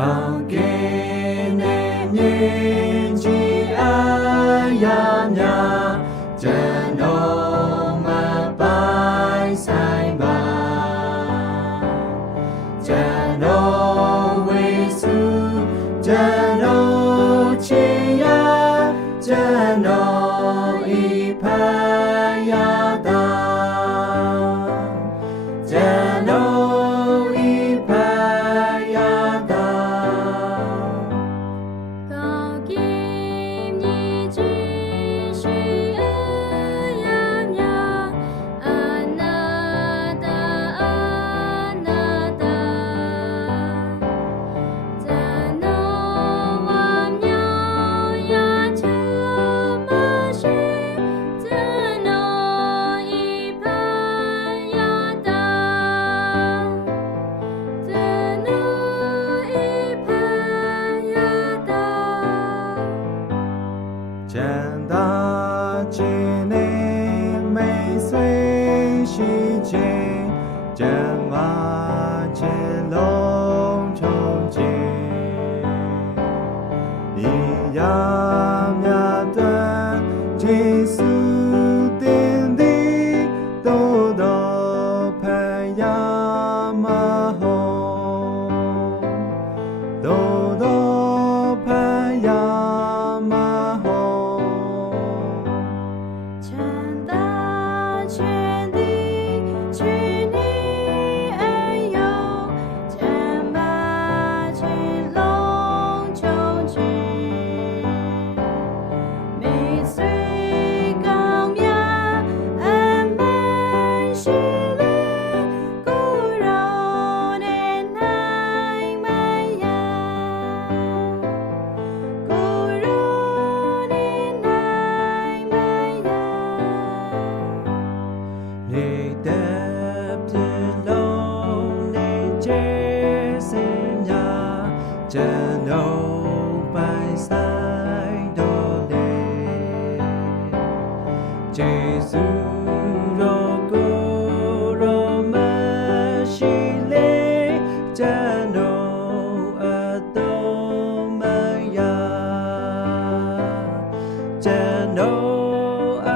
ကောင်းကင်နဲ့မြေကြီးအရာများကျွန်တော်မပိုင်ဆိုင်ပါကျွန်တော်ဝေစုကျွန်တော်ချစ်ရကျွန်တော်ဤဖယားသာကျွန်တော်ဤဖယားသာကောင်းကင်မြေကြီးရှိအရာများအနာတာအနာတာကျွန်တော်ဝမ်းမြောက်ရချမ်းမရှိကျွန်တော်ဤဖယားသာကျွန်တော်ဤဖယားသာ ကျန်သာခြင်းနဲ့မိတ်ဆွေရှိခြင်းကျန်မာခြင်းလုံးချုံခြင်းဤရာမြတ်တဲ့ယေရှုတင်သည်သို့တော်ဖန်ယာမဟောသို့တော်ဖန်ယာမဟော ချမ်းသာခြင်းသည်ခြင်းဤအယုံချမ်းသာခြင်းလုံးချုံခြင်းမိတ်ဆွေကောင်းများအမှန်ရှိလေကိုယ်တော်နဲ့နိုင်မရကိုယ်တော်နဲ့နိုင်မရ နေတဲ့ပြလုံးနဲ့ကျဲစင်များကျွန်တော်ပိုင်ဆိုင်တော်လေယေရှုတော်ကိုယ်တော်မရှိလေကျွန်တော်အတော်မရကျွန်တော်အ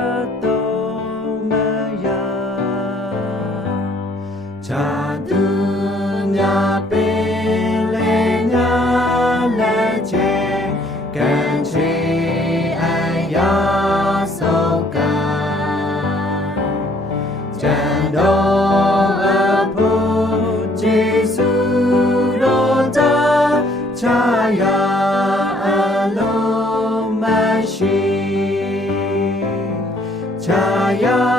တော်မရ ချာသူများပင်လေညာလက်ချေကန်ချေအရာဆုံးကကျန်တော်အဖို့ယေရှုတော်သာချာယာအလုံးမရှိချာယာ